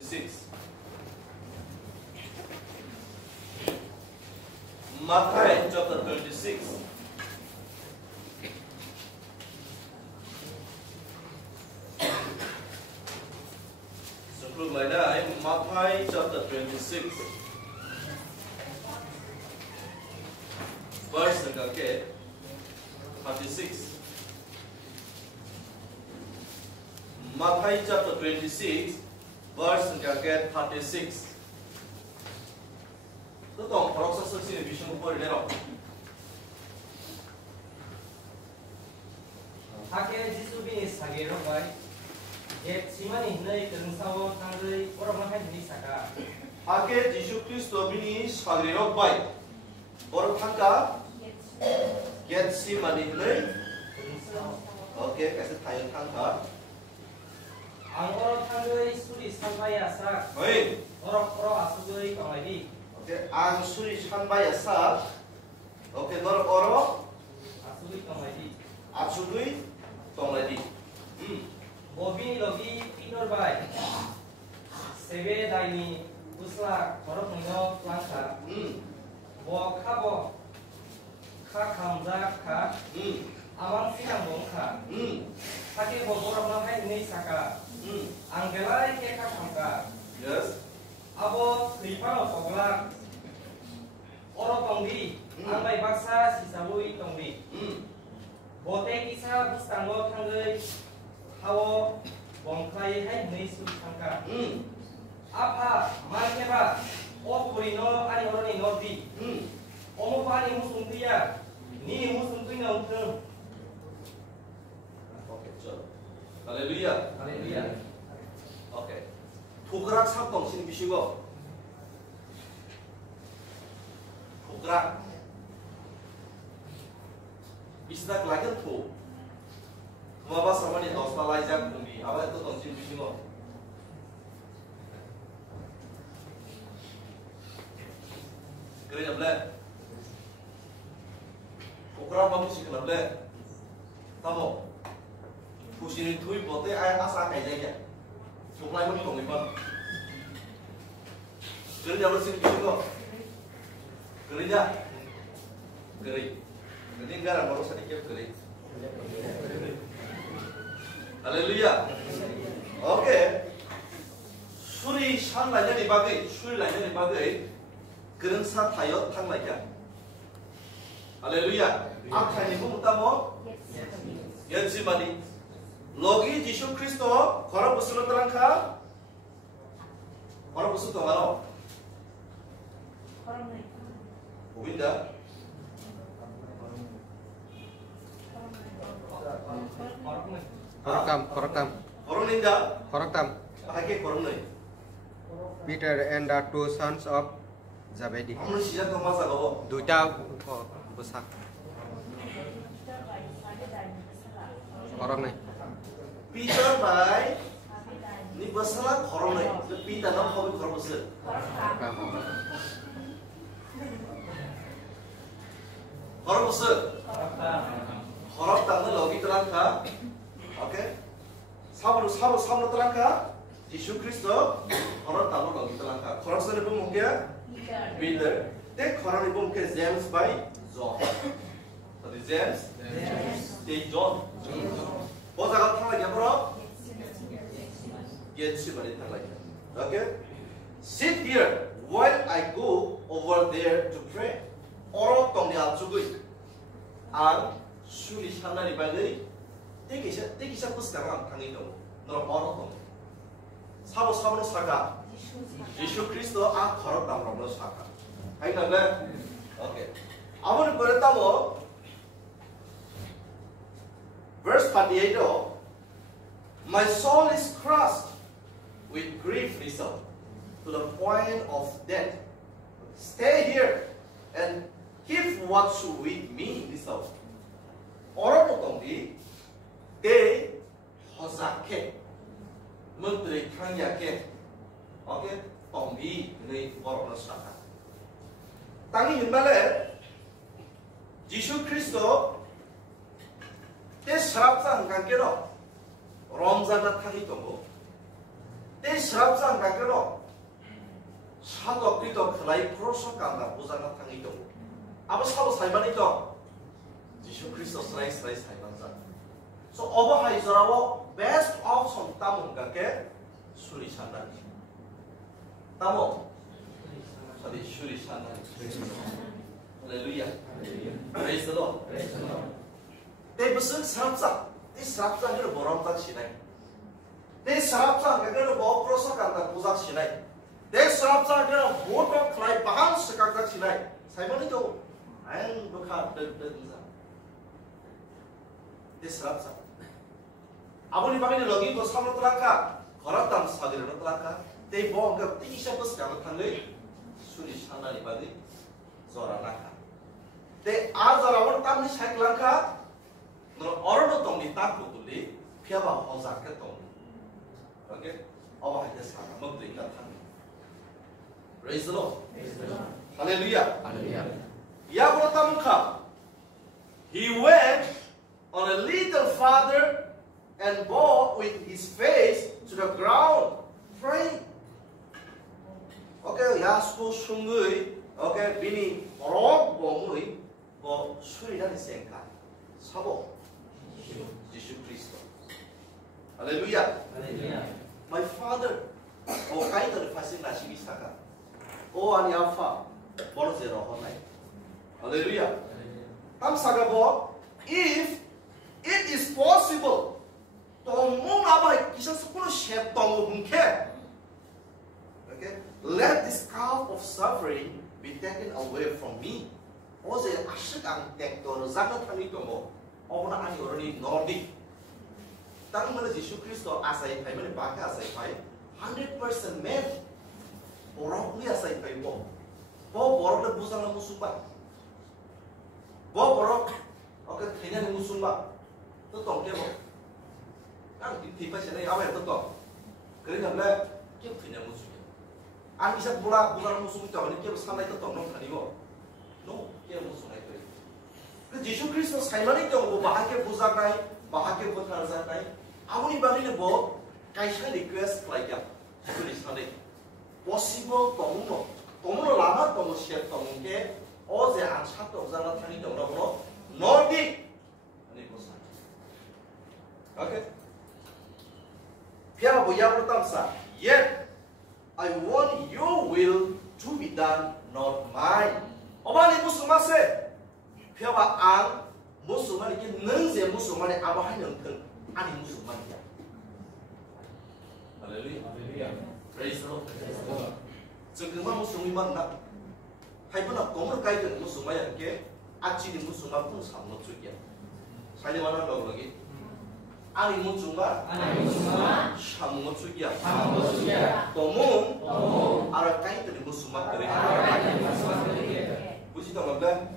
6. Matthew chapter 26. So look like that. Matthew chapter 26. Verse 36. Matthew chapter 26. Verse 36. 또 버럭서 쓰시는 비숑 버리래요. Hake jisubi sagero bai. Get simani nei tengsawo tangri orang hai ni saka. Hake Yesus Kristus bini sagero bai. Orang tangka get simani nei. Oke, kasih tayo tangka. Angoro tangri suri sampai asak. Oi. Orang asugoi kamai. 오케이, 안수리 찬바야사. 오케이, 너를 얼어. Asugoi kamai. 아주의 동래디. Bobini logi pinor bai. Sebe daini usla orang punya langka. Bo kabo. Kamza ka. Awang sinang bongka. Hake bo orang hai ni saka. Anggelai ke kamka. Yes. Abo lipano pogla oro tongdi ambai baksa sisabui tongdi bote kisa bustango thangai hawo bongkai hai nei su thangka apa markeba o purino ani oroni nodi omo pani musungtiya ni musungtina utung. 오케이, 저. 할렐루야. Haleluya. 오케이. 도그락 삼동 신 비시고. 도그락. Isnak lagi tu. Maba sama ni dosa lajak kumi. Apa itu tongsin bisingo? Kerja belah. Do그락 bagus sih kena belah. Tamu. Pusing itu ibote ayat asa kayak aja. Supply mo tong iba. Kerja bersih bisingo. Kerja. Kerja. Jadi enggak baru sedikit kerja. 할렐루야. 오케이. 술이 산 라인이 바게, 술 라인이 바게. 그런 사 타요 탕 라이야. 할렐루야. 아카니 부터 뭐? 연지만이. 로기 예수 그리스도 걸어 부스는 들랑카. 걸어 부스 동안어. 보인다. Koraktam. 걸어낸다. Koraktam. 하게 걸어내. Peter and the two sons of Zebedee. 오늘 시작 더 마사 가보. Duita besar. Orang nih. Peter by ni basala 걸어내. Peter 너 거기 걸어 부스. 걸어 부스. 걸었다는 로기 들랑카. 오케이. 사부로 들랑카. 예수 그리스도 걸었다는 로기 들랑카. 걸었으니 보면 뭐야? Peter. 때 걸어니 보면 그 James by John. 어디 James? 때 John. 보자가 탕락이 앞으로 예치버리 탕락이. 오케이. Sit here while I go over there to pray. 어로 동네 앞쪽의 안 술이 샹나리 발들이 떼기샤 부스가랑 당이동 너로 어로 동 사부로 사가 예수 그리스도 아 걸었다므로 사가 아이가네 오케이 아무리 그랬다고 verse 48도 my soul is crushed with grief Lisa to the point of death stay here and keep watch with me Lisa 어려운 동디 때 허삭해 문들이 강약해 오케이 동디 네 어려운 사람 땅이 윤발에 예수 그리스도 때 사람상 관계로 롬자가 타기 동고 때 사람상 관계로 사도 그리도 클라이 프로서 간다 보장나 탕이도 아버 사도 사이만이도 지수 그리스도 스라이 사이만자 so over 하이저라고 best of 성 따문 가게 수리 산다니 따모 저리 수리 산다니 할렐루야 praise the Lord 내 무슨 사람자 이 사람자를 뭐라고 딱시나이 내 사람자 그거는 뭐 프로서 간다 보장 시나이 내 사람자 그거는 뭐도 클라이 바한 스각다 시나이 사이만이도 안 부카 뜬뜬자 내 사람자 아버님 방에는 러기도 삼로 떠나까 거란담 사기를 떠나까 내 뭔가 뛰기 시작해서 가고 탄데 술이 산나니 바디 저라나까 내 아자라원 땀이 샤클랑까 너 어른도 동리 딱 보들리 피아바 호자케 동리 오케이 어바하게 사람 먹도 있다 탄 Praise the Lord 할렐루야 야고로 따문카 He went on a little farther and bowed with his face to the ground, praying. Okay, 야수 숭의, okay, 비니 어록 몸의 뭐 수리라는 생각, 사보, 예수 그리스도. 할렐루야. My father, kait을 파신 나시 비사가, 아니 알파, 버르제로 혼나이. 할렐루야. tamsaga 뭐, if it is possible. Tomong apa kisah 10 syaitan mungkin. Okay, let this cup of suffering be taken away from me. Oze asyik ang tektor zakat kami tomo. Omna ani orani nordi. Tang mana Yesus Kristus asai pai mana pakai asai pai 100% man. Orang ni asai pai bo. Bo orang le busang le musuba. Bo orang okay kena le musuba. Tu tong dia bo. Kan tiba sini apa yang betul? Kerana apa? Kita punya musuh. An bisa pula bukan musuh kita, ini kita sama itu tolong kali go. No, kita musuh itu. Kalau Yesus Kristus sama itu, वो bahagia pusat naik, bahagia putar zat naik. Amun ibadi ni bo, kaisa request lagi ya. Tulis nanti. Possible tomuno lama tomu share tomu ke, oze ansat tu zat tani tomu no, nordi. Ini pusat. Okay. Pia boya bertamsa. Yet I want your will to be done, not mine. Obali musuman se. Pia ba ang musuman ini nengze musuman ini abahan yang ken. Ani musuman ya. Haleluya. Praise the Lord. Jengkema musuman nak. Hai pun nak komer kai dengan musuman yang ke. Aci di musuman pun sama juga. Saya mana lagi. Ani muncunga, shamu muncunga, tomong, ada kain dari musumat dari. Busi tahu tak?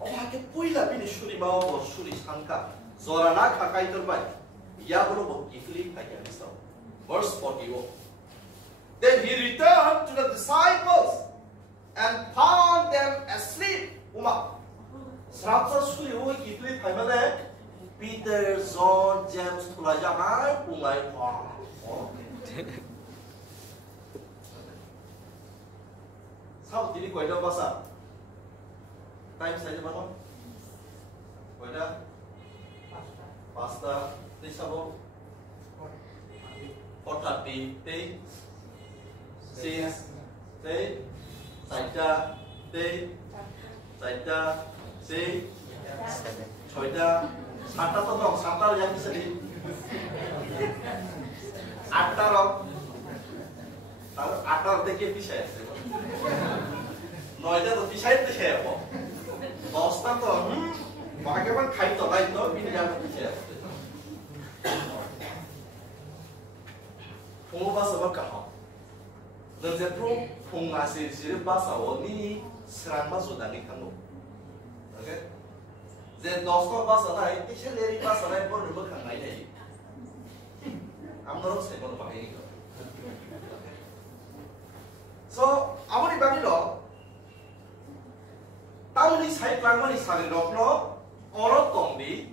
Oh, haket puila bini suri mau bos suri sangka, zorana kakai terbaik. Ya bro bos kifli kayak misal. Verse 41. Then he returned to the disciples and found them asleep. Uma, serapsa suri oi kifli kayak mana? Peter, John, James, tulajahan, umay pa. Sao tini kau dah bahasa? Time saja mana? Kau dah? Pasta, ni sabo? Potati, teh, sis, teh, saja, teh, saja, si, choida. Santa tu dong, Santa yang sedih. Atar, atar deke pisah. Noida tu pisah itu siapa? Dosta tu, bagaimana kait tu lain tu, ini yang pisah. Pungu bahasa berkah. Dan jepro pungu asir sirip bahasa ini serang bahasa dan ikan. Okay? Then dosto bahasa lain, ikan dari bahasa lain pun berbukan lain lagi. Amnor saya pun pakai itu. So, amoni bagi lo, tahu ni saya pelanggan ni saya dokno, orang tongdi,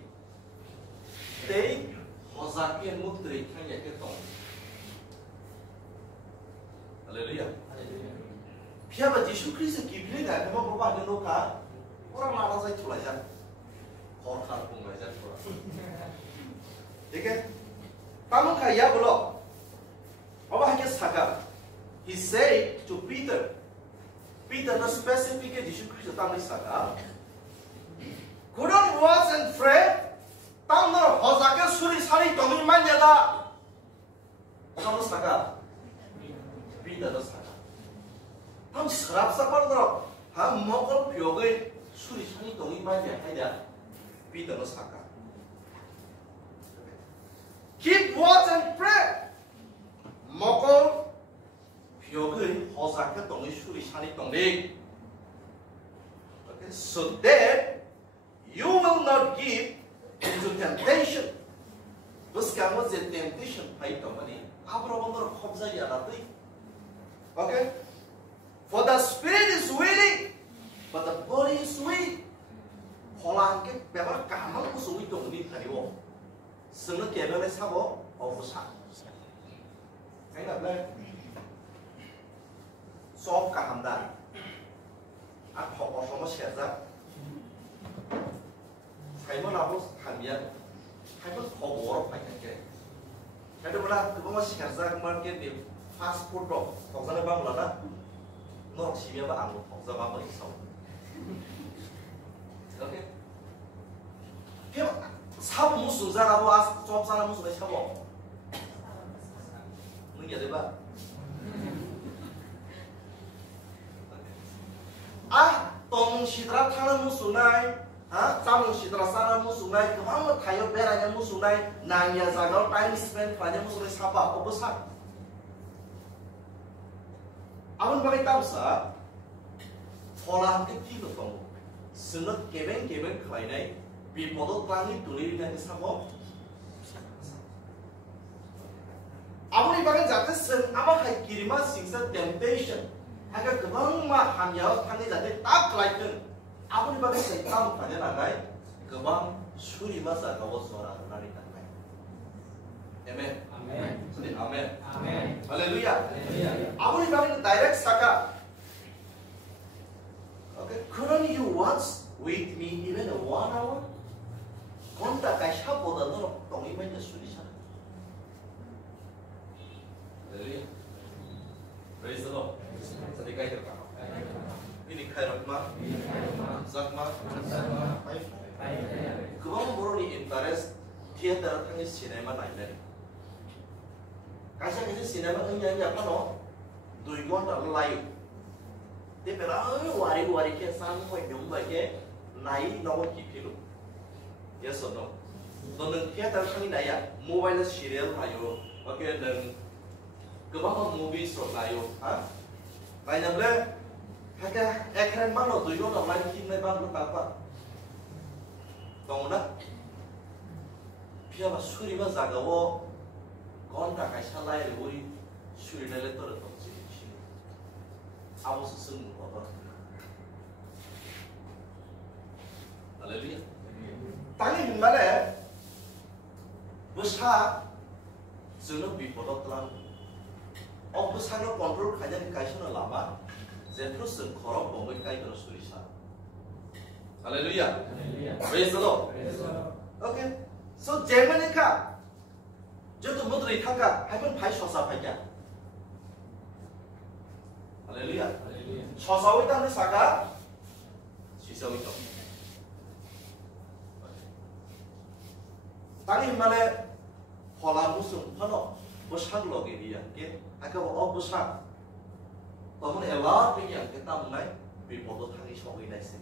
teh hozakian mutri kan ya ke tong. Haleluya. 피아바 지수 크리스 기필이다. 그만 보고 안 놓까. orang marah saya tu aja. Korban pun aja tu. Oke? Tamu kaya belum? Apa hanya saga? He said to Peter. Peter the specific Yesus Kristus tamu saga. Couldn't was and pray. Tamu hozaknya suri sari tomi manja dah. Tamu saga. Peter the saga. Tamu serap sapar dah. Ham mokol piogai. 술이 산이 동이 맞냐 하냐 비더는 사가 keep watch and pray 먹을 벽의 허사가 동이 술이 산이 동이 so that you will not give into temptation terus kamu jadi temptation baik teman-teman apa orang khobzai ada tu okay for the spirit is willing but the body is weak. Holang ke, memang kamu musuh itu ni tadi wo. Semua kena sabo, ofusah. Enggak boleh. Sob kaham dah. Aku sama siapa? Saya mana bos kamian. Saya bos khobor pakai ke. Ada berapa? Kamu siapa market di fast food dok. Kau sana bang mana? Nok siapa bang? Kau sana bang mana? 오케이. 그냥 사부 무슨 사람하고 아, 좀 사람 무슨 왜 사부? 뭔게 돼봐. 아, 동시들아 타는 무슨 날, 아, 자몽시들아 사는 무슨 날, 그만 뭐 타요 배라냐 무슨 날, 나냐 자가 타임 스펜드 하냐 무슨 날 사바, 어버 사. 아무 말이 따로서. Holang ke tiga tong, senat keben kelainan, bipodot langit tulis dengan sama. Amun ibarat jatuh sen, apa hai kiriman singsa temptation, agak kebang mah hanya tangis jatuh tak kelainan. Amun ibarat setan pada nagai, kebang suri masa kau suara nari nagai. Amen. Amen. Sedih amen. Amen. Haleluya. Amun ibarat direct saka. Okay, couldn't you once with me even a 1 hour? Kontak kay siya po na nung tongi man niya suri siya. Hallelujah. Praise the Lord. Sa di kayo ka. Ini kayo ma. Zakma. Kung mo ni interest, theater tangi cinema na rin. Kasi cinema ang yan pa no. Duigon na live. Dia berang wari ke sang kau nyom bagai naik nomor kipilu, yes or no? Nong theater kami naya, mobile serial ayo, okay dan kebapa movie so ayo, ha? Lain apa? Hanya ekran mana tu yo nak main kim naik bang apa? Tahu nak? Pihak suri mas zagawo, kontak kaisa lain lori suri lain tu ada. Aku sesungguh apa? Haleluya. Tanya gimana? Besar, sebelum bipodot terang. Oh besar lo kontrol kajian kajian lama. Zetro sengkorok bombai kai terus tulisan. Haleluya. Praise the Lord. Okay. So zaman ni kah? Jatuh mudri thangka, hai pun pai sosa pai kya? Haleluya. Sosawi tang ni saga, sisawi tong. Tangi mana hola musung pano, besar logi dia, ke? Agak oh besar. Taman elar punya kita mulai bipodo tangi sowi nasi.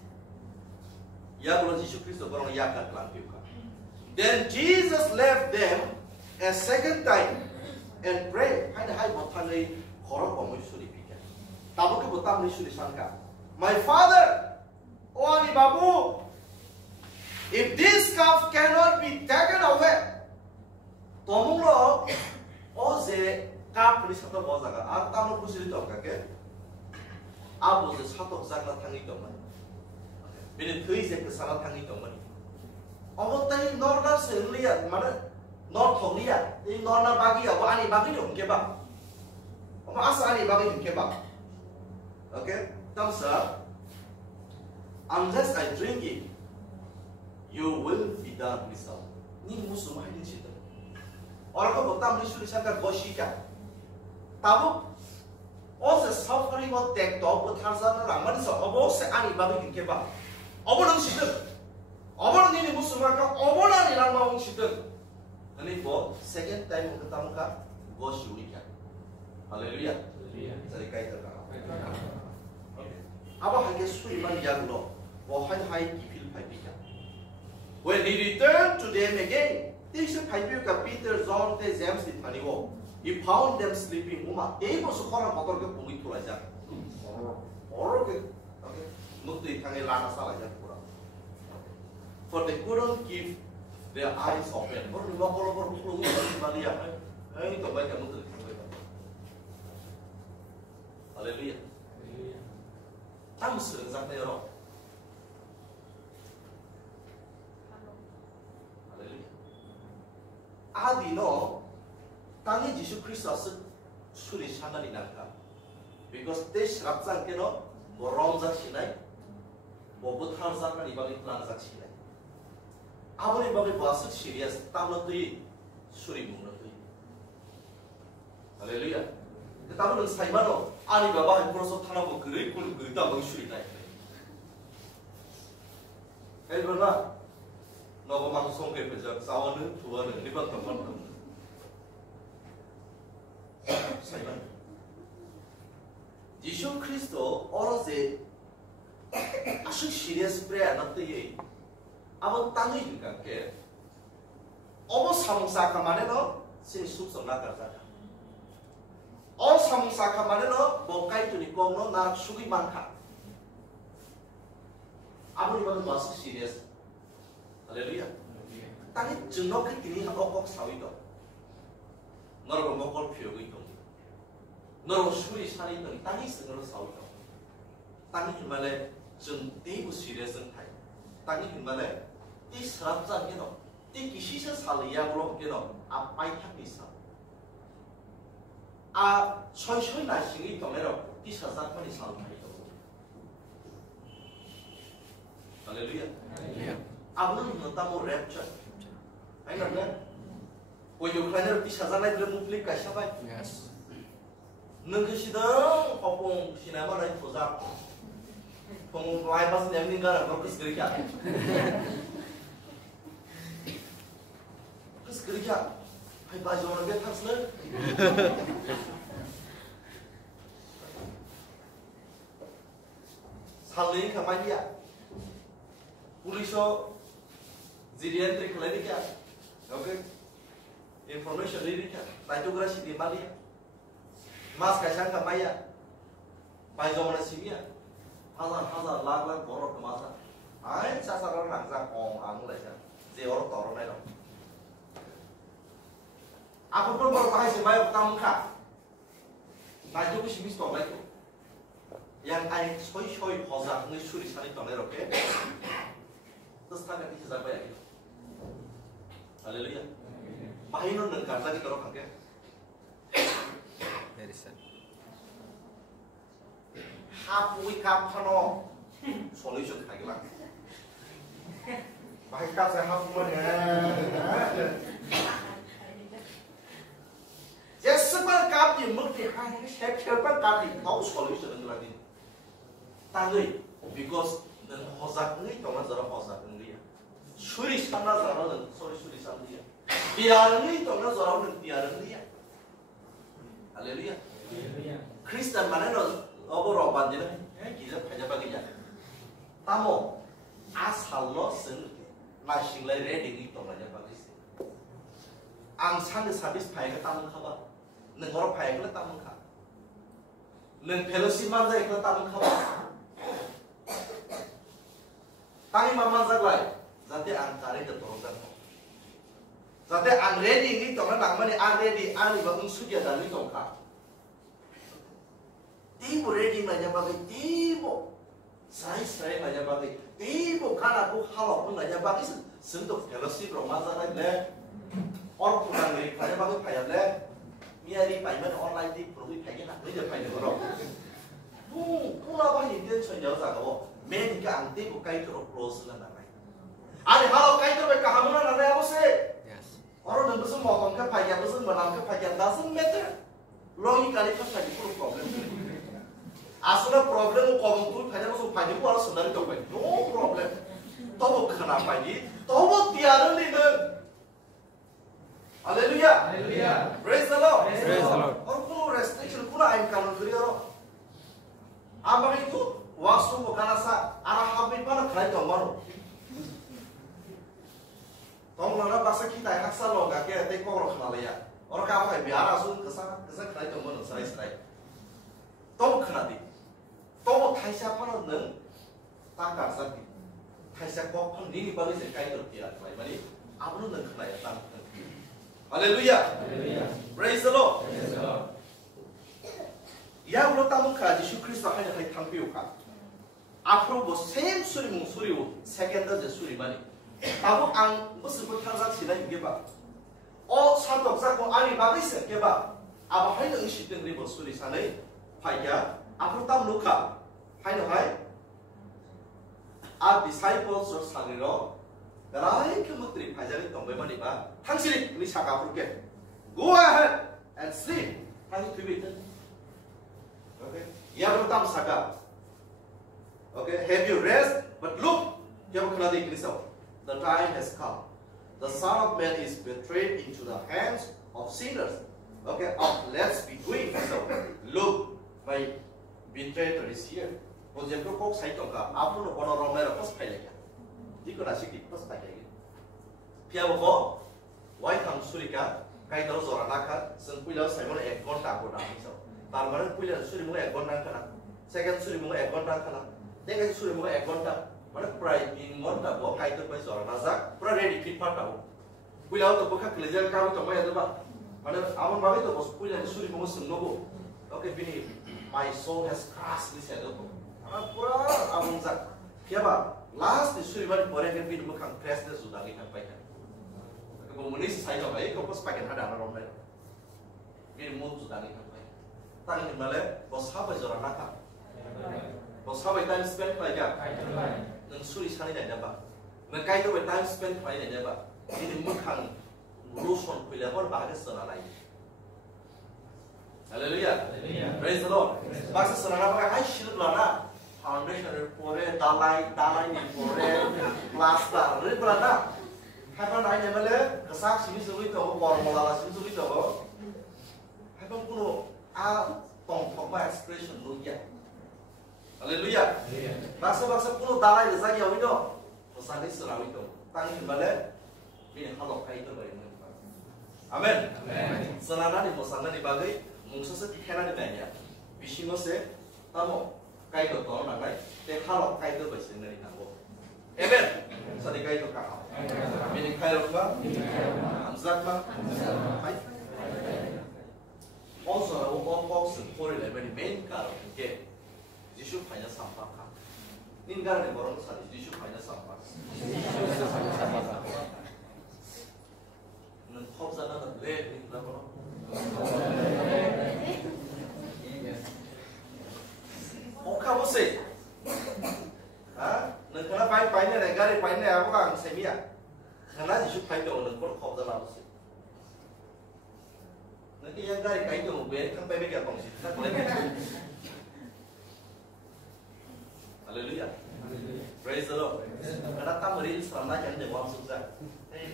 Ya kalau Yesus Kristus orang yakat lantiukan. Then Jesus left them a second time and prayed. Hanya hai botanai korok omoi suri. Tahu ke betam ni sudah sangka. My father, oh ani babu, if this cup cannot be taken away, tomung lo, oh ze cup ni satu bawa zaga. Aku tahu pusing itu apa ke? Abu ze satu zaga tangi teman. Bini tuh ze kesana tangi teman. Oh tadi normal selihat mana? Nor thong lihat. Ini normal bagi apa? Ani bagi ni mungkin bang. Apa asal ani bagi mungkin bang? Okay? Thumbs up. Unless I drink it, you will be done with some. Ni musuh mahal ni cerita. Orang kau betam ni sudah cakap gosika. Tahu? Oh, suffering or death, or Tarzan, Raman, so almost anybody can give up. Obolan cerita. Obolan ni musuh mereka. Obolan ni nama orang cerita. Ini for second time ketemu kah gosika. Hallelujah. Jadi kait terkah. Apa hanya suri man yang lo, wahai hai kipil paypikan. When he returned to them again, this paypikan Peter, John, James di Paniwo, he found them sleeping. Uma, ebo sekarang motor ke bumi tu aja. Orang ke, okay, nukti tangi lana salah aja kurang. For they couldn't keep their eyes open. Orang lima puluh kembali ya, ini tu baik kamu tu. Hallelujah. Tahu sering sampai orang. Hallelujah. Adi no, tangi Yesus Kristus sulit sana di nangka. Because they serapsan keno, borong zak sinai, bobot harza kan ibagi plan zak sinai. Apa ni ibagi bahasa serius, tamu tu suri bunga tu. Hallelujah. Tetapi dengan saya mana, ani bapa yang proses tanam bergerak, pun berita bersuri naik. Benar, nopo masuk ke pejak, sawan tu, tuan ni libat teman. Saya mana? Yesus Kristus orang se, asyik serius prayer nanti ye, apa tangi juga ke? Apa samsa kemana no? Sini susah nak kerja. All samsa kamane no bokai tu ni kong no nak sugi mangka. Abu ni baru bahasa serius. Hallelujah. Tapi jenok ke kini aku kok sawi do. Nor bongkol piogi do. Nor suri sari do. Tapi sengal sawi do. Tapi kemana jen tibu serius entai. Tapi kemana di serapsan keno. Di kisah salia belum keno. Apa yang bisa? Choy na singi tomero di sasak mani salmai to. Hallelujah. Abang nontamu rapture. Ayo kan? Kau Ukraina di sasak lagi belum muflik kasih apa? Yes. Nunggu sidang, popong sinema lagi pozak. Pong lain pas yang ni kan, kau kerja. Kerja. Hai baju orang betul sih. Salin kemana dia? Poliso, jadi entry keladi dia. Okay. Information ini dia. Tajuk rasi di mana dia? Mas kasih kemana? Baju orang sini ya. Hazar lag borok kemana? Ay, sasaran nangsa ang lagi. Jadi orang tahu orang lain. Aku pun baru pakai sebaik pertama kah. Baju ku simis tu baik tu. Yang air soy hozak ni suri sani tu ner oke. Terus tak ada kisah baik. Haleluya. Bahinon dan karza kita orang pakai. Very sad. Hapui kapano solution lagi lah. Bahaya kap saya hapu mana? Yes, sebab kami mungkin hanya sebab kami tahu solution lagi. Tapi, because dan hozak ni, tahu mana zara hozak ni ya. Suri sana zara dan suri sana dia. Biar ni, tahu mana zara dan biar ni ya. Haleluya. Kristen mana no, apa roban je lah. Kita hanya bagi je. Tamu, asal lo sen, masih lagi ready ni tahu mana bagi. Angsan de sabis payah ke tamu khabar. Neng orang payah ke tamu khabar. Neng fellowship mana ke tamu khabar. Tapi mama zaglai, zati angkari de torong. Zati unready ni tahu mana ni unready, ani bangun sudia dan ni tahu kah. Tibo ready mana bagi tibo. Saya mana bagi tibo karena aku halal pun mana bagi sentuh fellowship rumah zaglai le. Orang pulang dari kerja bagus payah le, miari payah online di produk payah nak, ni je payah orang. puna ba hin den chon yaw za ga bo men ka ang te ko kai to close la na nai ani halo kai to be ka hamuna na na bo se Yes. oro nang busung mo kong ka pa ya busung manam ka pa ya doesn't matter long kali ka sa di problem asuna problem ko kong tu phanya busung phanya ko aro sunari to bai no problem to bo khana pa ji to bo tiar ni ne Hallelujah. Hallelujah. Praise the Lord. Praise the Lord. और कुछ restriction पूरा आइन कानून करिए और आप अगर itu waktu को karena sa arah habis mana kali tu maru. Tong mana bahasa kita yang asal lo gak kira teko orang kenal ya. Orang kau kayak biar asun kesana kali tu maru serai. Tong kenal di. Tong thai siapa neng tak kasar di. Thai siapa pun ini bagi saya kali tu kira kali mana. Apa neng kenal ya tang. Hallelujah. Hallelujah. Praise the Lord. Praise the Lord. Ya ulo tamu ka Yesus Kristus hai hai thampiu ka. Afro bo same suri mung suri wo second the suri mani. Tamu ang musu ko thangsa chila yuge ba. O santok sa ko ani ba gise ke ba. Aba hai nang shi teng ri bo suri sanai. Phai ya afro tam lu ka. Hai no hai. A disciples or saniro Garai kementeri pajari tong bema ni ba. Tangsiri ni saka fruke. Go ahead and sleep. Tang tibi. Okay. Ya pertama saka. Okay. Have you rest? But look, jam kena di kisah. The time has come. The Son of Man is betrayed into the hands of sinners. Okay. Let's be doing so. Look, my betrayer is here. Pojam ko kok sai tongka. Apu no kono romero pas pai lagi. Jika nasi kita pas pakai ini, pihak bapa, white ham surika, kait terus orang nakar, senpuilah saya mau ekor tak ada misal, tambahan puilah suri mau ekor nak kena, second suri mau ekor nak kena, dengan suri mau ekor tak, mana pray ingon tak bawa kait terus orang nazak, pray ready fit part tahu, puilah tu bukan kelejar kami tu mana tu bah, mana aman bagi tu bos puilah suri mau sennobo, okay bini, my soul has crushed this head tu, pura aman zak, siapa? Last suri balik orang yang biru bukan crash dan sudah kita pakai. Komunis saya coba ini kau pas pakai ada orang lain. Biru mau sudah kita pakai. Tanya malah bos apa jalan nakal. Bos apa time spend pakai? Neng suri sana ni apa? Neng kait tu time spend pakai ni apa? Ini bukan urusan pilih apa bahagia sana lain. Hallelujah. Praise the Lord. Bahasa sana apa? Hai syirik lana. Foundation pore dalai ni pore plaster ni berada. Hapan lain yang mana kesak sini sulit tu, formula sini sulit tu. Hapan kuno tong thokma expression lu ya. Hallelujah. Bahasa kuno dalai lezagi awin tu, kesak ni selawi tu. Tangi mana ini halok kai tu bagi mereka. Amen. Selana ni musana ni bagai mungsu sekian ada banyak. Bisimo se tamu. Kai to to na kai te halok kai to besi nari nanggo. Amen. Sadi kai to ka. Meaning kai ro ba? Hamzat ba? Hai. Also na o box for le very main ka ke. Jishu phanya sampa ka. Nin gar ne borong sadi jishu phanya sampa. Nun khop sana na le nin la borong. Oka bose, neng kena pai ni negara pai ni apa kan semia, kena jisu pai tu neng kau kau dalam bose. Nanti yang gari pai tu mungkin kan pai mereka kongsi, tak boleh. Hallelujah. Praise the Lord. Karena tamu real selama jangan jawab susah.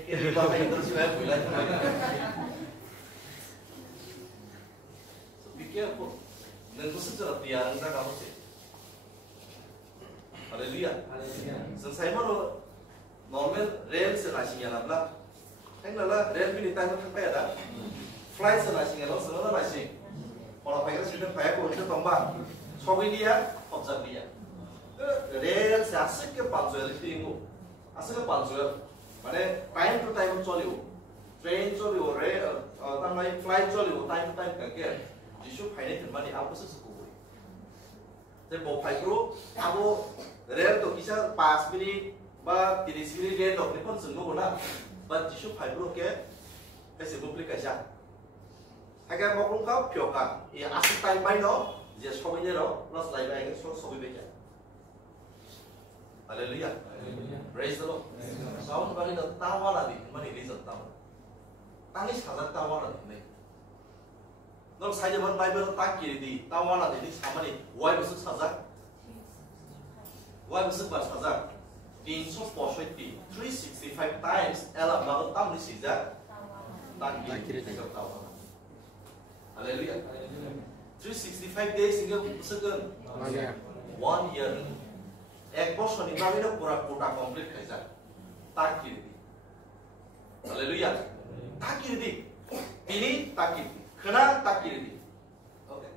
Kita pai terus saya boleh. So be careful. Neng tu secara tiang tak kamu sih. Hallelujah. Selesai mana normal rail selasinya nabla. Kan nala rail ni tahu tak payah dah. Flight selasinya lo semua selasi. Kalau payah sudah payah pun itu tambah. Soalnya dia observe dia. Rail selasi ke panjang itu ingu. Asal ke panjang. Mana time to time coliu. Train coliu rail. Tambah flight coliu time to time kerja. Jisu payah ni termani apa sesuatu. Jadi bawa group, aku rel tu kisah pas minit, bah 30 minit dia dok ni pun semua guna, bah jisu group ke, kasi publik kasih. Agar mau kau piokan, ya asal time bayi no, je sobai dero plus lai bai ke so sobai be ja hallelujah praise the lord sound bagi da tawala di mani reason taw tangi sajak tawala di nol saja ban bible tak kiri di tawala di samani why busuk sajak why busuk bar sajak 365 times ela baru tam di sijak tak kiri di tawala hallelujah 365 days hingga busuk 1 year एक वर्ष निकाले ना पूरा कोटा कंप्लीट कैसा ताकिर दी हालेलुया ताकिर दी ini ताकिर दी kena ताकिर दी oke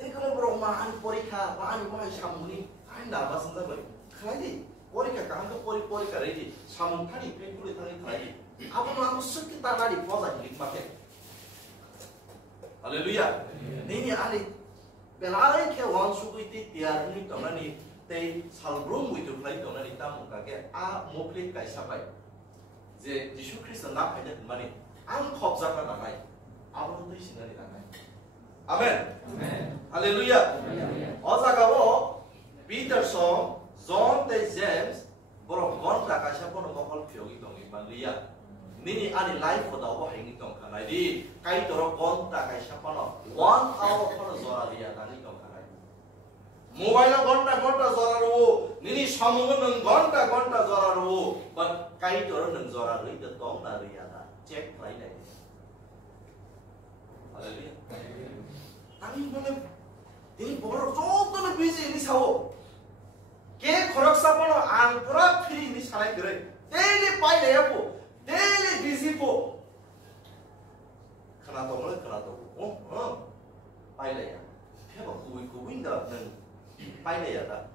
ini kalau beromaan porika maan maan samuni anda bahasa apa kali porika kan ke porika ready samun tadi pekulit tadi tadi apa mau sekitar tadi pola hidup pakai hallelujah ini ali belai ke wan suku itu tiar ni kau nani teh salbrum itu lagi kau nani tamu kake a mukli kaisa bai je Yesus Kristus nak aja mani am khop zakat nangai abang tu isi nani nangai amen haleluya ozagawo Peter song John the James borok gon kaisa pun ngokol piogi dongi banglia nini ani life pada awak ini dong kanai di kai dorok gonta kai siapa no 1 hour pada zora dia tani dong kanai mobile gonta zora ru nini samungan neng gonta zora ru but kai dorok neng zora ru itu dong dari ada cek lain deh haleluya tani mana ini borok jodoh nih busy ini sawo ke korak siapa no angpura free ini sarai kere daily pay deh aku daily busy po. Kena tahu oh, pilih ya. Siapa kuing dah neng pilih ya dah.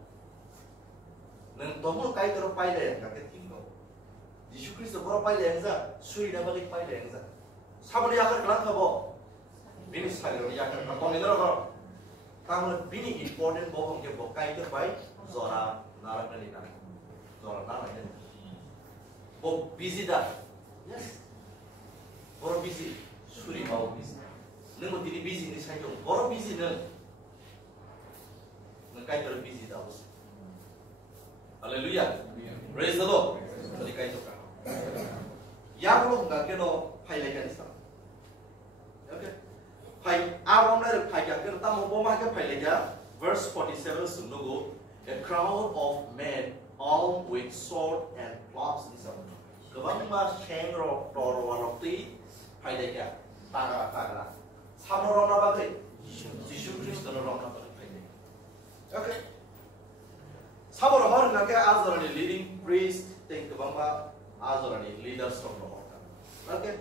Neng tahu kai terus pilih ya kakek tinggal. Yesus Kristus berapa pilih yang sah? Suri dah balik pilih yang sah. Sabar ya kan kelang kabo. Bini sekali ya kan kau ni dorong. Kamu bini important bohong ke boh kai terbaik. Zora narak ni narak. Zora narak ni. Oh busy dah. Yes. Boro busy. Suri mau busy. Nengok diri busy ni saya jom. Boro busy neng. Nengkai terus busy dah. Hallelujah. Praise the Lord. Jadi kai tu kan. Yang belum tak kena pilih kan isam. Okay. Pilih. Awam dah pilih kan. Kita tahu mau macam pilih kan. Verse 47 sungguh. A crowd of men armed with sword and clubs isam. Kebang mas cengro torwarokti paideka taga samoro nabate Yesus Kristus orang nabate paideka oke samoro har nake azorani leading priest teng kebang ma azorani leaders from the order oke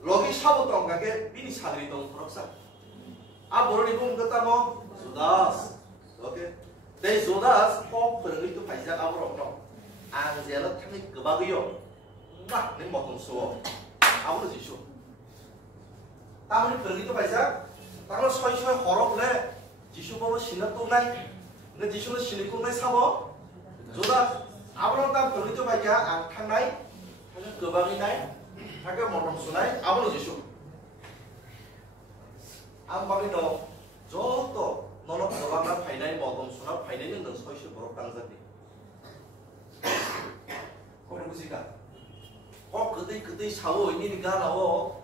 logi sabo tong kake bini sagri tong proksa aboroni bum ketamo Judas oke dei Judas pop pergi tu paisa aborok no angzela thani kebagiyo Wah, ini mau tungsu, aku tu jisu. Tamu ni pergi tu baca, tamu soi horok le, jisu bawa sinar tu nai, ne jisu le sinar tu nai sabo, jodoh, aku orang tamu pergi tu baca, angkang nai, ada kebangi nai, ada mau tungsu nai, aku tu jisu. Am bagi no, jodoh, nolok kebang nai, pai nai mau tungsu nai, pai nai ni nang soi borok tang jadi. Kau berusi kan? Oh, kedai sawo ini negara oh,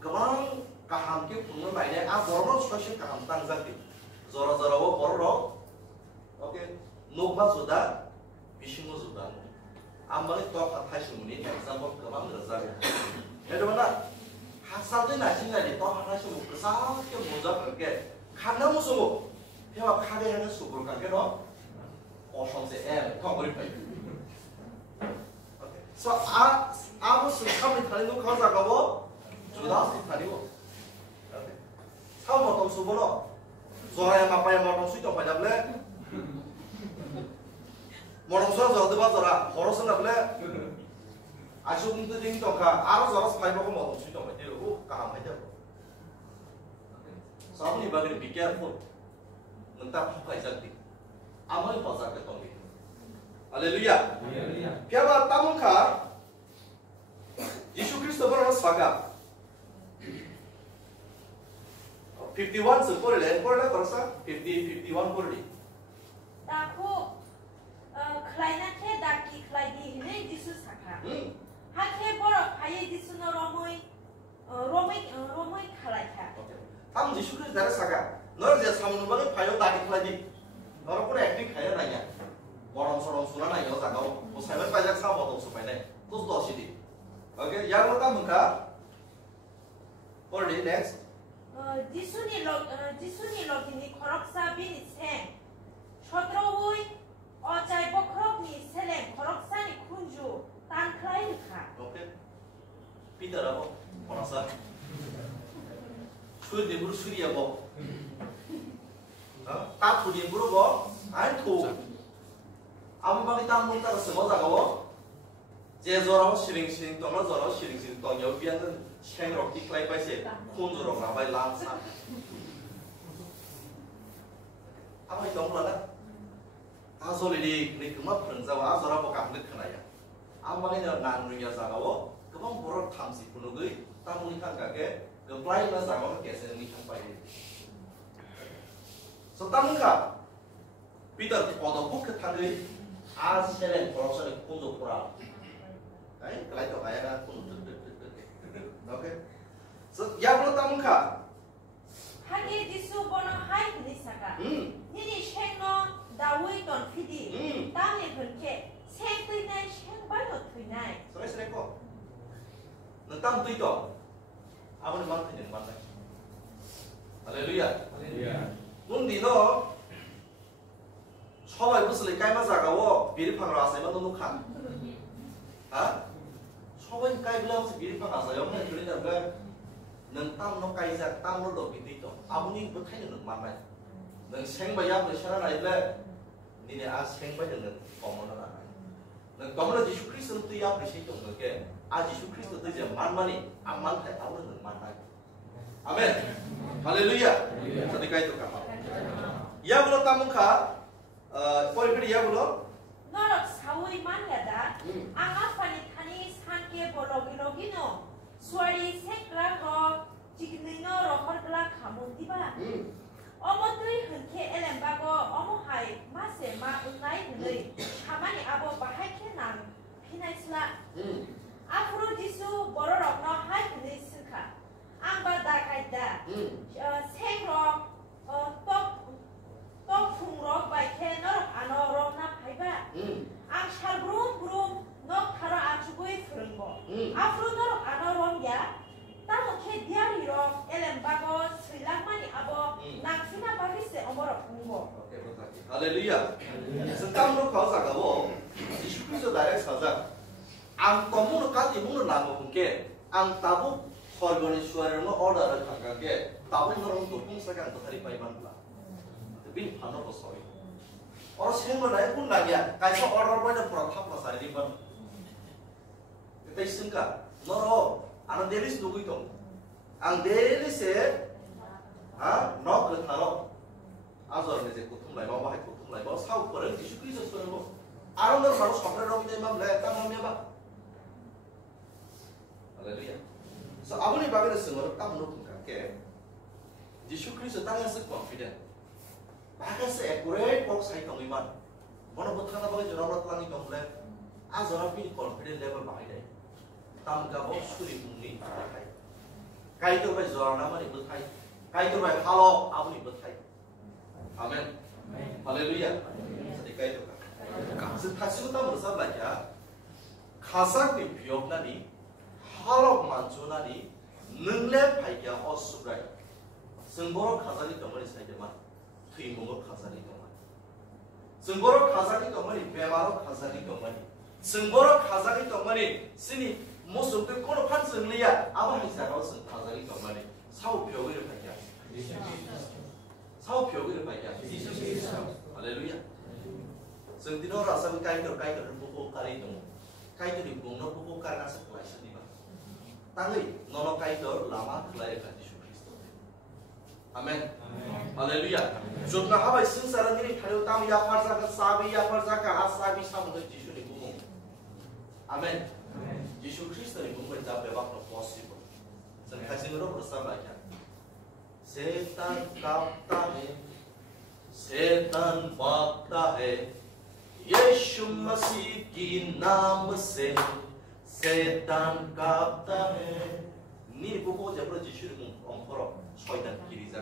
kemang kaham ke punya mainnya, borong sosial kaham tang jadi, zora oh borong, oke, nukma sudah, bismu sudah, ambang itu apa hasil ini, example kemang rezeki, jadi mana, hasil tu nasi nasi, toh hasil besar ke mudah ke, karena musuh, dia apa kaya yang subur kan ke no, kosong se kau beri pay. So aku susah ni tadi tu kau jaga bo, Judas ni tadi bo. Kau mau tahu subuh no, zora yang apa yang mau tahu sih tu apa jam le? Mau tahu zora tu apa zora, horos ni apa le? Asyik ni tu ding tu kan, aku zora sekali baru mau tahu sih tu apa dia lu, kaham aja bo. So aku ni bagi be careful, mentah pakai jadi, amal pasal ketong ni. Haleluya. Piaba tamuka Yesus Kristus berasa saga. 51 스 꼬리래 꼬리래 걸었어? 50, 51 꼬리. 다고 클라이나케 다키 클라이디 히네 지수 사카. 하케 버럭 하예 지수노 로모이 칼라이카. 땀 지수 그리스 다를 사가. 너를 이제 사무는 방에 파요 다키 클라이디. 너를 꼬리 액팅 가야 나냐. 버렁서렁 수나나 여자가고 뭐 살면 빨리 사고도 없어 빨리. 또 도시디. 오케이. 야로 땀은가? 꼬리 next. 지수니 로기니 코럭사 비니 생. 초드로우이 어차이보 크롭니 셀렘 코럭사니 군주 딴 클라이카. 오케이. 피더라고. 보너스. 수리부로 수리하고. 딱 수리부로 뭐? 아니 토. 아무 방이 딱 문따라 쓰고자고. 제조라고 시링시링 동을 저러 시링시링 동 여기에는 생으로 디클라이 빠이세 콘주로 나바이 란사. 아무 이 동물하나? 아소리리 니 그만 프른자와 아소라고 감득 하나야. 아무 방이 나누냐 자가고 그만 보러 탐시 부누의 땅문이 칸가게 그 플라이나 자가고 계세는 이 칸파이. So 땅문가 비더 어더 부크 탄의 아셀렌 프로서의 콘조 보라. Đấy, cái lấy cho cái ra cũng ok. So, ya belum tamu kah? 하게 지수 보너 하이 니사가. 니니 쉔노 다우이 돈 피디. 땅에 그렇게 생뜨이네 생발도 트이네. Sorry, sorry kok. Nentang tu itu. Apa ni mana ni mana? Haleluya. Mundi no. 처음에 무슨 일까지 맞아가고 미리판으로 왔어요. 너 누가? 아? 처음에 까이블라면서 미리판 갔어요. 근데 그러니까 넌 땅로 까이자 땅로 넣기도 있어. 아버님 뭐 타이는 넌 만나요. 넌 생바야 너 시원한 아이들 니네 아 생바야는 어머나 안 해. 넌 어머나 예수 그리스도는 또 앞에 시켜 놓은 게 아 예수 그리스도 이제 만만히 안 많다. 아버는 만나요. 아멘. 할렐루야. 저기 까이도 가. 이야기로 따문가 꼴비리 이야기로 너럭 사우이 만야다. 앙아파니 타니 산게 볼로기로기노 수아리 색라고 지그니노 로컬글라 가문디바. 어머들이 흔케 엘렘바고 어머하이 마세 마 은나이 흔의 가만히 아버 바하이케 남 피나이슬라. 앞으로 지수 버러럭너 하이 흔의 스카. 앙바다 가이다. 생로 떡 풍록 바이케 너럭 아노로 나 파이바. 앙 샬브룸 너 타러 아주고이 푸른 거. 앞으로 너럭 아노롬야. 따먹게 디아리로 엘렘바고 스릴랑만이 아버 낭피나 바비세 어머러 풍고. 할렐루야. 생땅로 가사가고 예수 그리스도 나라에 사자. 앙 거무는 까지 무는 나무 분께 앙 따부 헐거니 수아르는 오다를 가게 따부 너는 또 풍사가 또 다리 파이반다. 빈 판으로 소리. 어라 생물 나의 군나기야. 가서 어라 보이는 프로 탑로 살리번. 그때 있으니까 너로 아는 데리스 누구 있어? 안 데리스에 너 그렇다로 아저 이제 고통来봐, 고통来봐. 사고 버는 예수 그리스도 쓰는 거. 아론은 바로 성례로 믿으면 내 땅을 봐. 할렐루야. 그래서 아버님 바벨에 쓰는 땅 놓고 갈게. 예수 그리스도 땅에서 confident. Bagasi accurate kok saya tanggiman. Mana buat kana bagai jodoh orang itu mulai. Azora pun confident level bagai deh. Tam gabung suri bumi bagai. Kait itu bagai jodoh nama ni berkai. Kait itu bagai halo abu ni berkai. Amin. Haleluya. Sedikit itu kan. Sekasih kita bersama baca. Kasak di biok nani. Halo mancu nani. Nengle baiknya osubrai. Semborok kasari kembali saja man. 투인공업 가사리 동안 증거로 가사리 동안이 배마로 가사리 동안이 증거로 가사리 동안이 쓰니 모습도 코너 판승리야 아마 희사로 쓴 가사리 동안이 사후 벽을 발견 사후 벽을 발견 할렐루야 승디노 라서 까이들 보고 까리동 까이들이 공노 보고 까라서 클라이스니마 땅의 너너 까이들 라마 클라이가 예수 그리스도 아멘 할렐루야. Jumlah apa isin saran ini kalau tamu ya farza sabi asabi sama dengan Yesus ni bumi. Amen. Yesus Kristus ni bumi dah bebas no possible. Sampai sini orang bersama aja. सेतान कांपता है, सेतान भागता है, यीशु मसीह की नाम से सेतान कांपता है. 니 보고 잡으러 지시는 엉커러 शयतान 기리자.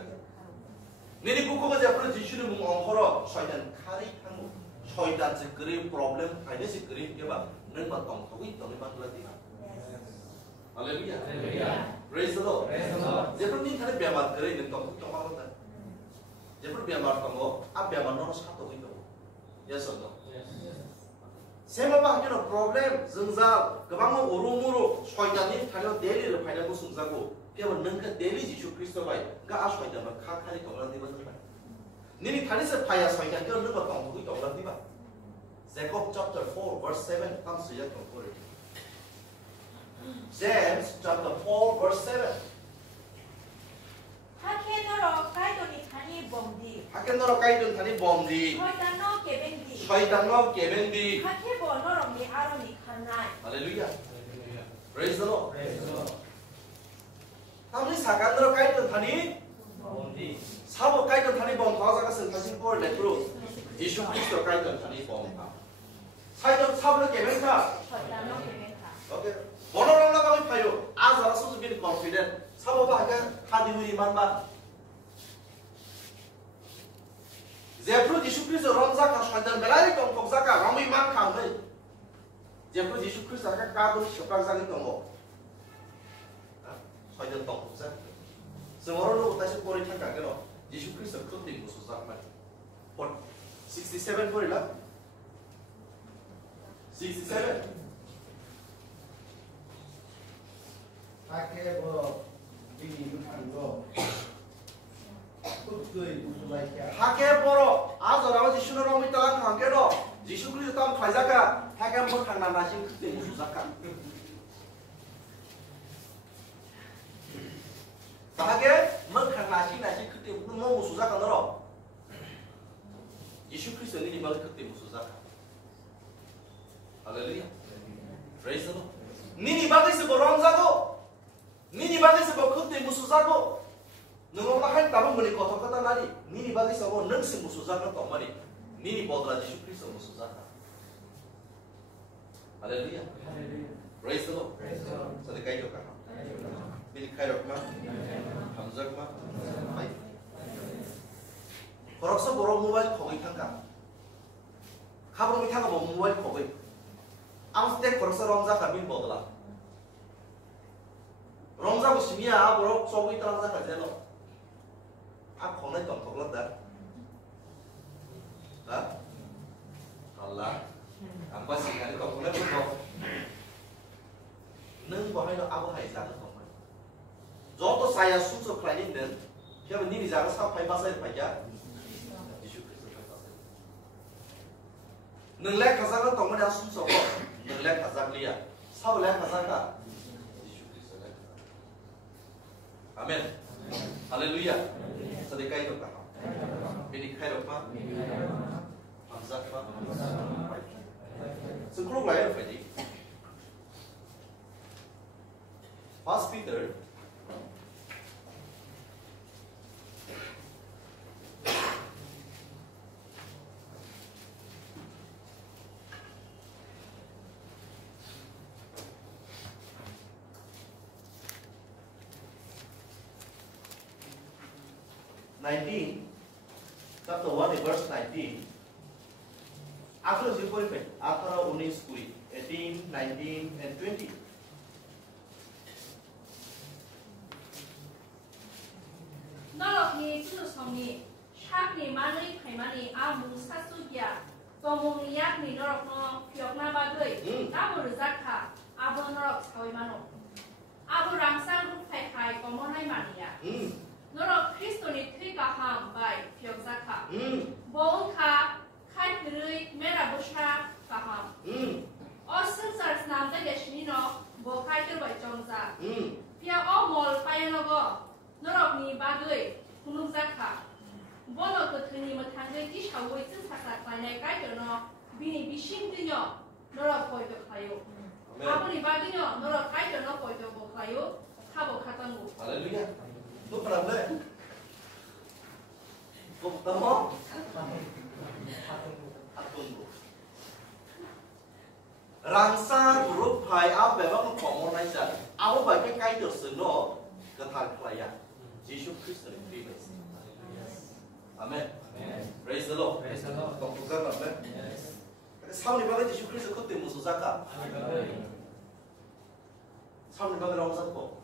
니 보고 잡으러 지시는 엉커러 शयतान खारी थांगो. शयतान से करे प्रॉब्लम फाइने से करे के बाद नन बात तंग तो बात लती है. हालेलुया. Praise the Lord. जेबर नी थाने बेमार करे नन तंग मावता. जेबर बेमार तंगो आ बेमार न सातो गई दो. यस और नो. सेमा बाहागिनो प्रॉब्लम जोंजा गोबां अरुमुरु शयताननि थानो डेली फाइनाखौ सुंजागौ केवल नोंखौ डेली जिसु ख्रिस्ट बाय गा आ शयतान खा खारि तंगला दिबा जोंबा निनि थानि से फाया शयतान को नोबा तंगौ तंगला दिबा Jacob chapter 4 verse 7 comes to yet for it. James chapter 4 verse 7. 하케너로 가이도니 타니 범디. 하케너로 가이돈 타니 범디. 셔이단노 개뱅디. 셔이단노 개뱅디. 하케보 너로미 아로니 칸나이. 할렐루야. Praise the Lord. 아무리 사간으로 가이돈 타니 범디. 사보 가이돈 타니 범 과자가서 다시 볼 레프로 예수 그리스도 가이돈 타니 범. 사이돈 사보를 개뱅타. 셔이단노 개뱅타. 오케이. 뭐라고 나가면 파요. 아자라 소스비리 confident. 사보가 하간 하디우리만 봐. 제프로 예수 그리스도 런자카 셔이단 벨라이 동 복자카 라미만 카운데. 제프로 예수 그리스도가 까도 쇼까자기 동고. 셔이단 동 복자. 스모로로 다시 꼬리 창가게로 예수 그리스도 그때 무슨 작말. 67 꼬리라. 67. 하케보 비니 한거 굿그이 무슨 말이야? 하케보로 아저라고 지슈노로 믿다가 관계로 지슈 그리스도 땀 가자가 하케보 강나나신 그때 무슨 작가 하게 뭐 강나신 나신 그때 뭐 무슨 작가 너로 지슈 그리스도는 이말 그때 무슨 작가 할렐루야 프레이즈 더 니니 바디스 보람자고 니니 바디스 보 그때 무슨 작고 너가 할 답은 뭐니 거덕하다 나리 니니 바디스 보 능스 무슨 작가 또 말이 니니 보드라 지슈 그리스도 무슨 작가 할렐루야 프레이즈 더 저들 가이도 가 미리 가이로마 감사구마 아이 거럭서 보러 모바일 거기 탄가 가보러 미타가 뭐 모바일 거기 아무 때 거럭서 럼자 가빈 보더라 럼자고 심이야 보러 쏘고 있다 럼자 가세요 아 거네 좀 더글었다 아 달라 안 봤으니까 이거 보내 보고 nâng vào hay là áo hay giá nó không phải gió tôi sai xuống rồi phải nhìn đến khi mà nhìn giá nó sao phải bao giờ phải giá nâng lẽ khả năng nó tổng nó đang xuống rồi nâng lẽ khả năng lia sau lẽ khả năng cả amen hallelujah sedih kai itu kah bini kai itu apa hamzah apa sekolah lain phải gì First Peter chapter 1 verse 19 after the point after only school 18 19 and 20 너럭니 쭈누성니 샥니 마누이 파이마니 아무 사수기야 또몽니 약니 너럭너 피역나바그이 아무르 자카 아부 너럭 사위마노 아부 랑상 루파이카이 거모나이 마니야 너럭 크리스토니 트리가함 바이 피역 자카 보온카 카이트르이 메라보샤 가함 어승사르스 남자게시니노 보카이트르 바이 정자 피야 어몰 파이노고 너럭니 바그이 군웅자카 보너 그트니 못한데 기샤오이 뜻사사 파이네 까이더너 비니 비싱드녀 너럭 보이도 가요 아버니 바그녀 너럭 까이더너 보이도 보가요 카보 카탄고 할렐루야 또 그런데 Kau pertama Atundu. Rangsa grup hai ab bebang komon aja. Aku bagi kai dosenno ketar kelaya. Yesus Kristus ini bebas. Amen. Praise the Lord. Komputer amen. 사울이 바가 예수 그리스도 그때 무슨 작가? 사울이 바가라고 썼고.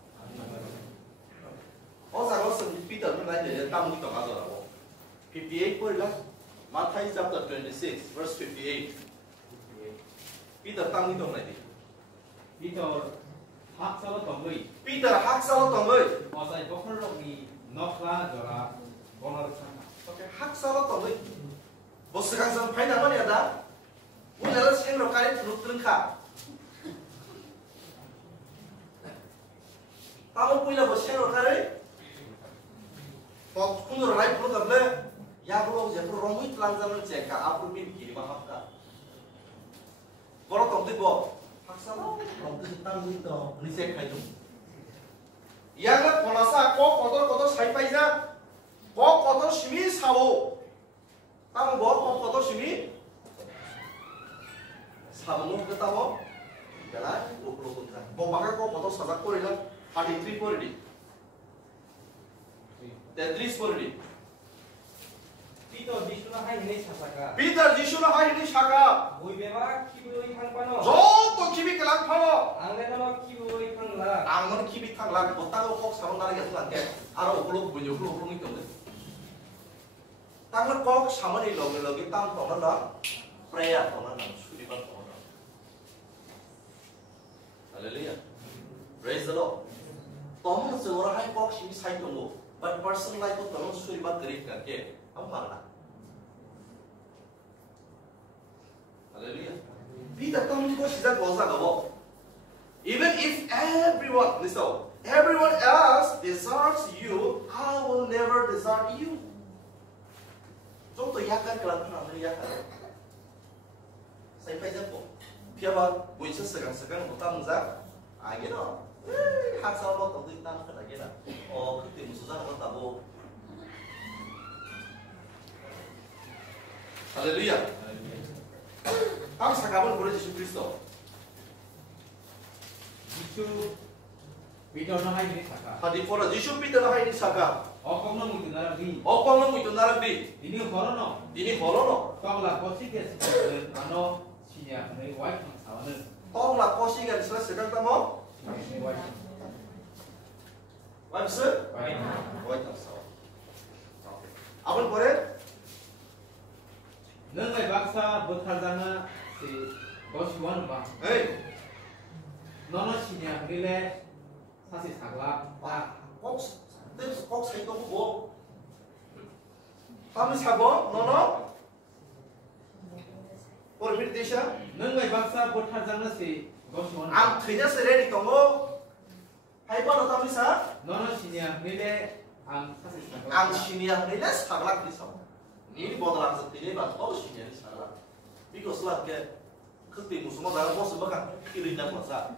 어사로서 피터는 나이제 땅이 또 가더라고. 58 볼라. Matthew chapter 26 verse 58. 피터 땅이 또 나이제. Peter 학살로 동의. 피터 학살로 동의. 어사이 버클록이 너클라 저라 번호를 찾나. 오케이 학살로 동의. 보스 강성 파이나 말이야다. 오늘은 생로까지 들어들은가. 다음 보이나 뭐 생로까지. 뭐 오늘 라이브 프로그램에 야구로 이제 프로그램이 틀랑자를 제가 앞으로 비비기만 합니다. 뭐라 동들 뭐 학사로 동들 땅이 더 리셋해 좀. 야가 보나사 꼭 거들 사이파이자 꼭 거들 심이 사오. 땅 뭐 꼭 거들 심이 사무는 그따고 내가 로프로 본다. 뭐 막을 거 보도 사작 거리라 하디 트리 거리리. 데드리스 거리리. 피터 지슈나 하이네 차사가. 피터 지슈나 하이니 샤가. 모이베바 키부로이 탕파노. 저또 키비 그랑 파노. 앙레노 키부로이 탕라. 앙은 키비 탕라 뭐 따로 혹 사람 나라게 해서 안 돼. 알아 오글로 보니 오글로 있던데. 땅을 꼭 사머니 러기 땅 떠나다. 프레야 떠나다. 수리가 떠나. Hallelujah. Praise the Lord. Tóm sự ra hai bọc xin sai trong ngủ. But person like tôi tóm suy bắt kiri cả kia. Không phải là. Hallelujah. Vì tất tóm có sự giác có ra đâu. Even if everyone, listen, everyone else deserts you, I will never desert you. Chúng tôi 약간 그런 사람을 약간. Saya phải giác bộ. Phía bên buổi sáng sớm một tâm giác, ai biết đó, hát sao lo tổng tư tâm cái này là, cứ tìm một số giác nó tạm bộ. Hallelujah. Ang 사람은 보내 주신 그리스도. 지슈 피터는 하이네 차가. 하디 포라 지슈 피터는 하이니 사가. 어kom는 무슨 나라비. 어광은 뭐 있던 나라비. 이니 걸어노. 니니 걸어노. 떡라 거시게스 안어 시냐 내 와이프 사원은. 떡라 거시게 있어 세간다 뭐? 내 와이프. 와이프? 와이프 사원. 아버지 뭐래? 너의 박사 못하잖아. 거시원 봐. 에이. 너는 시냐 그래 사실 사글라. 꼭 사이도 보고. 다음에 사고 너는? 뭘 믿으셔? 너의 박사 못하잖아. 거시원. 안 그냥 세레리 동고. 하이번호 다음에 사? 너는 시냐 그래 안 사실 사글라. 안 신이야 그래 사글라 그래서. 이 보더라서 되게 또 신이야 사글라. 이거 슬라게 그때 무슨 뭐 나랑 무슨 뭐가 이르냐 뭐사.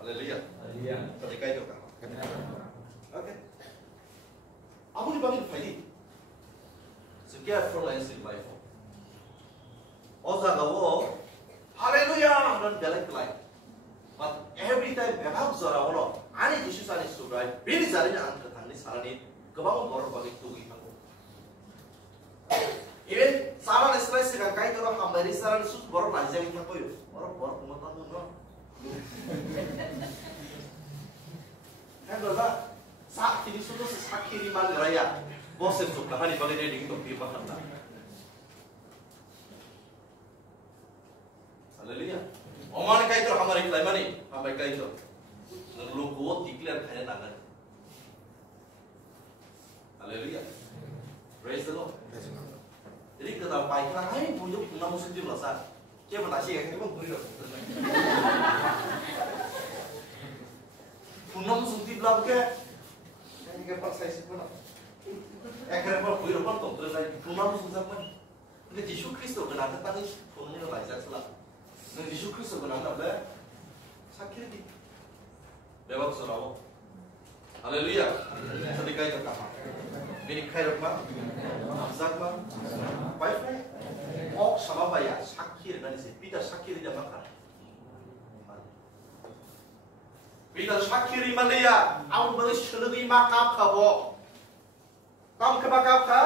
할렐루야. 할렐루야. ketika itu kan. Oke. 아무리 봐도 파이디. So careful and in life. 어자가고 할렐루야 넌 belak like. But every time 배합 저라고로 아니 지수산이 수라이 미리 자리냐 안 그렇다니 사람이 그방은 뭐를 거기 두고 있고. 이제 사람 스트레스가 가이드로 한 마리 사람 수 뭐를 만지게 하고요. 뭐를 못 하는 거. Hendola saat ini sudah sakiri malraya, bosen tu kahani bagi dia dingin tu pipa kanda. Hallelujah. Oman kai tu hamari kelai mani, hamari kai tu. Nenglu kuat declare kaya nangan. Hallelujah. Praise the Lord. Jadi kita baik lah, hai punya nama musim lah sah. Kita menasi yang kita pun beri. Punam sunti belum ke? Ini kepak saya sih pun. Kerana beri apa tu? Terus punam sunti apa? Ini Yesus Kristus benar tak ni? Punam ni baca salah. Ini Yesus Kristus benar tak boleh? Sakit di. Bebas surawo. Haleluya. Tadi kai tak apa? Bini kai rok ma? Zak ma? Baik. Ok sama baya sakir kan sih. Peter sakir dia makan. Peter sakir Malaysia. Awak boleh selagi makan kabo. Kamu ke makan ka?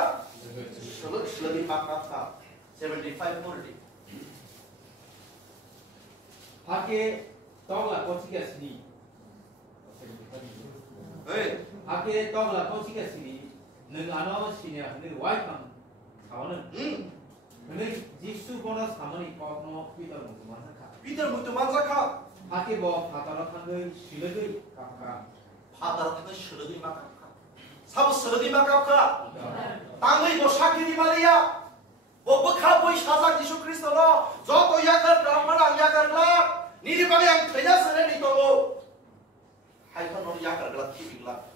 Selagi makan ka. 75 40. Hake tongla konsiga sini. Hake tongla konsiga sini. Neng ano sini neng white man. Kawan neng Yesus bonus kamani kau Peter mutu masa ka. Peter mutu masa ka. Hake bo patara tanggai silagi kakak. Patara tanggai silagi makan ka. Sabu silagi makan ka. Tanggai bo sakiri Malaysia. Bokha boy saja Yesus Kristus lo, joto yakar drama yakar lah, ni bagi yang kaya sene ni togo, hai kan orang yakar gelat kiri gelat,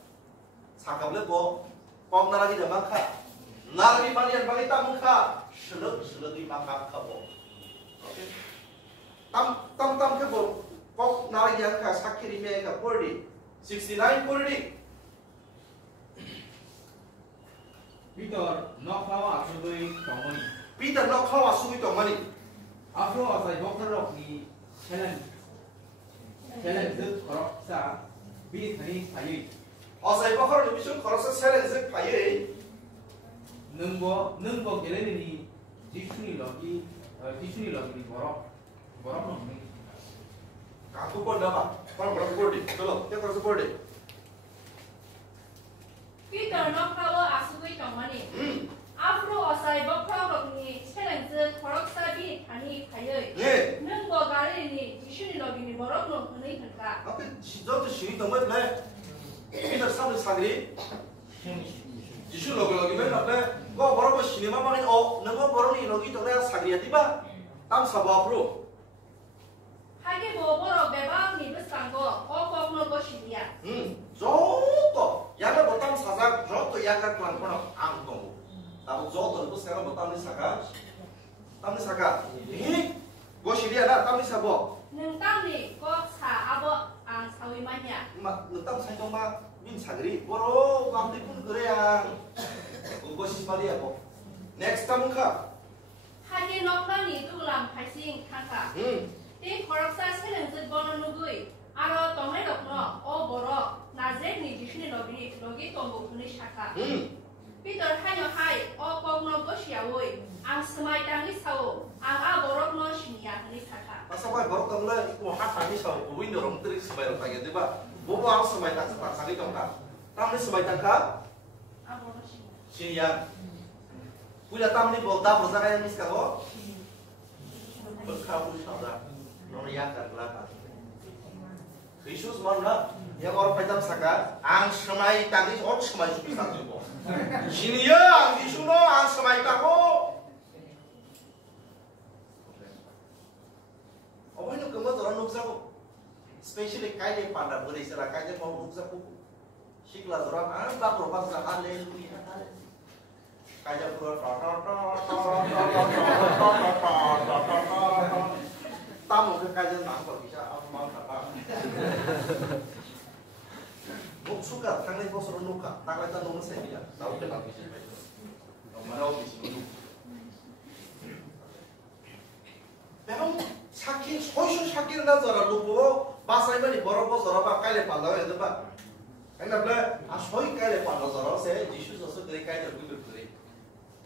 sakable bo, pom naragi dah mangka, naragi balian bagi tak mangka, selagi mangka kabo, tam ke bo, pom naragi yang ka sakiri mereka 40, 69 40. Peter nak kawa asubui tongmani. Peter nak kawa asubui tongmani. Afro asai dokter rok ni challenge tu korok sa bini thani sayi. Asai bakar ni bisu korok sa challenge paye. Nungbo geleni ni jisuni logi ni borok nong. Kaku pun dapat. Kalau berapa kodi? Kalau dia korok kodi. Peter nok kawa asugui tongmani. Afro asai bakra ni challenge korok sabi thani paye. Nung bo gari ni jisuni logi ni borok nong huni hangka. Apa jauh tu sini tongmat le. Peter sambil sagri. Jisuni logi mana le? Kau borok sini mama ni oh, nengko borok ni logi tu le sagri tiba. Tam sabah bro. Hage bo borok bebang ni besanggo okok no bo shinia. Joto. Yang botam sasak joto yang kan kono angkong. Tahu joto itu sekarang botam ni saka. Tam ni saka. Ini go shiria lah tam ni sabo. Nung tam ni kok sa abo ang sawi manya. 막 너땀 사이도 막 민사들이 뭐로 마음대 군 그래야 그것이 말이야 뭐 next time 가 Hage nok tam ni tulang paising kangka. Ti koroksa challenge bono nugui. Aro tongai dokno o borok nazek ni jishni logi tombo kuni shaka. Peter hanyo hai o kogno goshiawoi ang semai tangi sao ang a borok no shinia kuni shaka. sampai baru tenggelam itu hati sau buin dorong trik sebayar lagi tiba bobo harus sebayar tak setak kali tongkat tamni sebayar tangka A borok shinia. siya punya tamni bolda bolda yang miskago berkabul saudara noria kerlaka Yesus mana yang orang pajam saka ang semai tadi orang semai bisa juga sini ya ang Yesus no ang semai tako apa itu kemudian orang nuksaku especially kaya pada berisara kaya mau nuksaku sikla orang ang bakro bangsa haleluya kaya keluar tamu ke kaya nangkol bisa apa mau apa 목 suka tangan bos nuka tak ada nomor saya bilang tahu kenapa sih mana ofis dulu memang sakit soalnya sakit nggak zara lupa bahasa ini baru bos zara pak kali pandau itu pak kenapa asoi kali pandau zara saya Yesus asal dari kali terbuka beri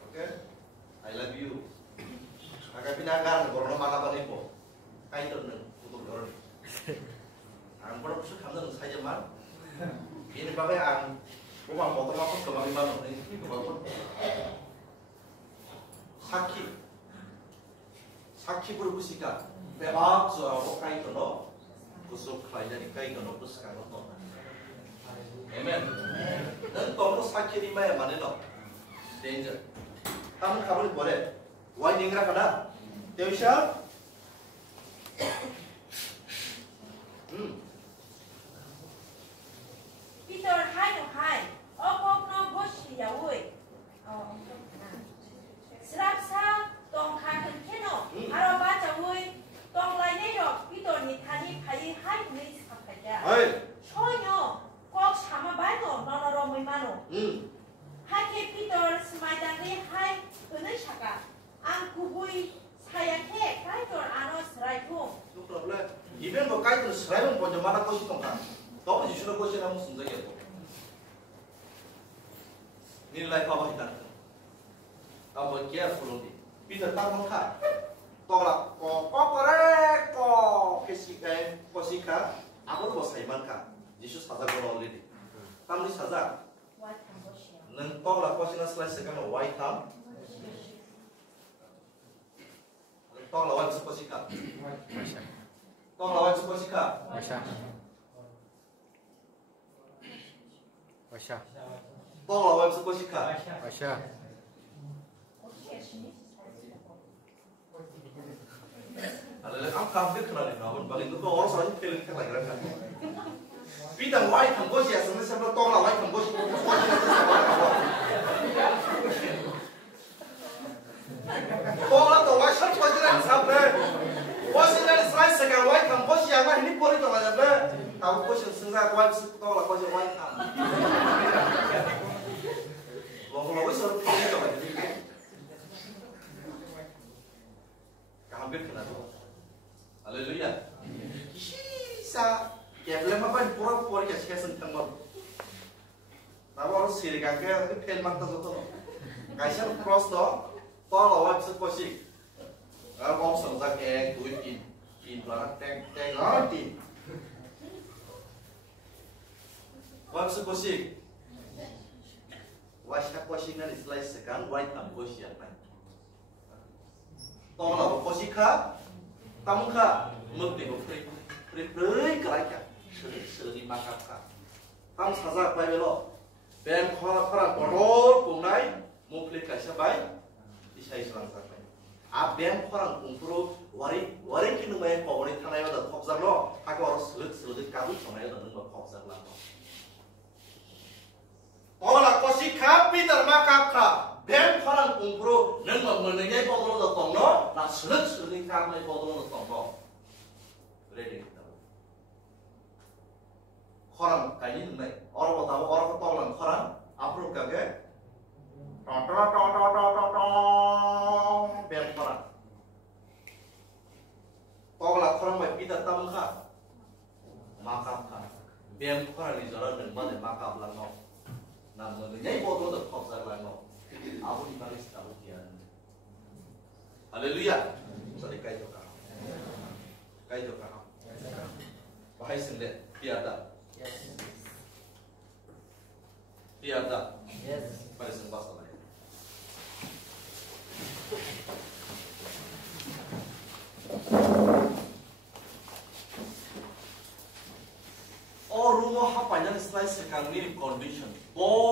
oke I love you agak pinakan corona mana balik po kali terus untuk dorong ang baru besok kamu saja mal ini pakai ang rumah motor masuk ke bagaimana ini kebapak sakit berbusika bebas soal kai kono busuk kai dari kai kono busuk kono amen dan tomo sakit ini mana no danger kamu kamu boleh why ningra kana Teusha Peter hai okok no boshi ya woi serapsa tong kaken keno aro baca woi tong lainnya yo Peter ni tani pai hai ni sapaja soyo kok sama baca Hake Peter semaidangri hai kene saka. Ang kubui saya ke kaitor ano seraitum. No problem. Even mo kahit serai mo pwede mana kosi tong ka. Tapi Yesus na kosi na mo sunday ito. Nilai pa ba hitan? Kamu careful di. Peter tamang ka. Tolak ko korek ko kosi ka. Aku bos saiman ka. Yesus saja ko already. Kamu saja. Nang tolak kosi na slice ka no white ham. Tolak lawan kosi ka. Tolak lawan kosi ka. Tolak lawan kosi ka. Ada am kampir kena ni, namun bagi itu orang soalnya feeling kan lagi kan. Bidang white ham kosi ya, sebenarnya tolak white ham kosi. Tolak tu white ham kosi dan sampai. Kosi dan selain sekarang white ham kosi yang ini pori tu macam mana? Tahu kosi sengaja white tolak kosi white ham. Kalau wis orang pilih tu macam ni. Hampir kena tu. Haleluya. Kisah kebelem apa ni pura-pura kasih sentang bal. Tapi orang siri kakek itu fail mata tu. Kasih cross tu, tolak wajib sekosik. Kalau orang sengaja kek duit in pelan teng nanti. Wajib sekosik. Wajib sekosik ni slice sekan white ham kosik apa? Tolak kosi ka, tamu ka, mukti free kerja, seri makap ka. Tamu saja bayi belo, ben korang borol punai, mukli kasih bayi, isai serang saja. Ben korang kumpul wari kini bayi kawani tanah yang ada kopzar lo, aku harus selut kamu tanah yang ada nunggu kopzar lah. Tolak kosi ka, Peter makap ka. Ben korang kumpul, nengok menengah botol itu tongno, nak selut kami botol itu tongno. Ready kita. Korang kaini nengok, orang tahu orang ketolan korang, approve kagak? Ben korang. Tolak korang baik kita tahu kah? Makam kah? Ben korang di jalan nengok mana makam langau. Nah menengah botol itu kopzar langau. Aku dibalas tahu kian. Haleluya. Sorry kaya tu kah. Bahaya sendiri. Tiada. Tiada. Yes. Pada sembah salah. Oh rumah apa yang slice sekarang ini condition.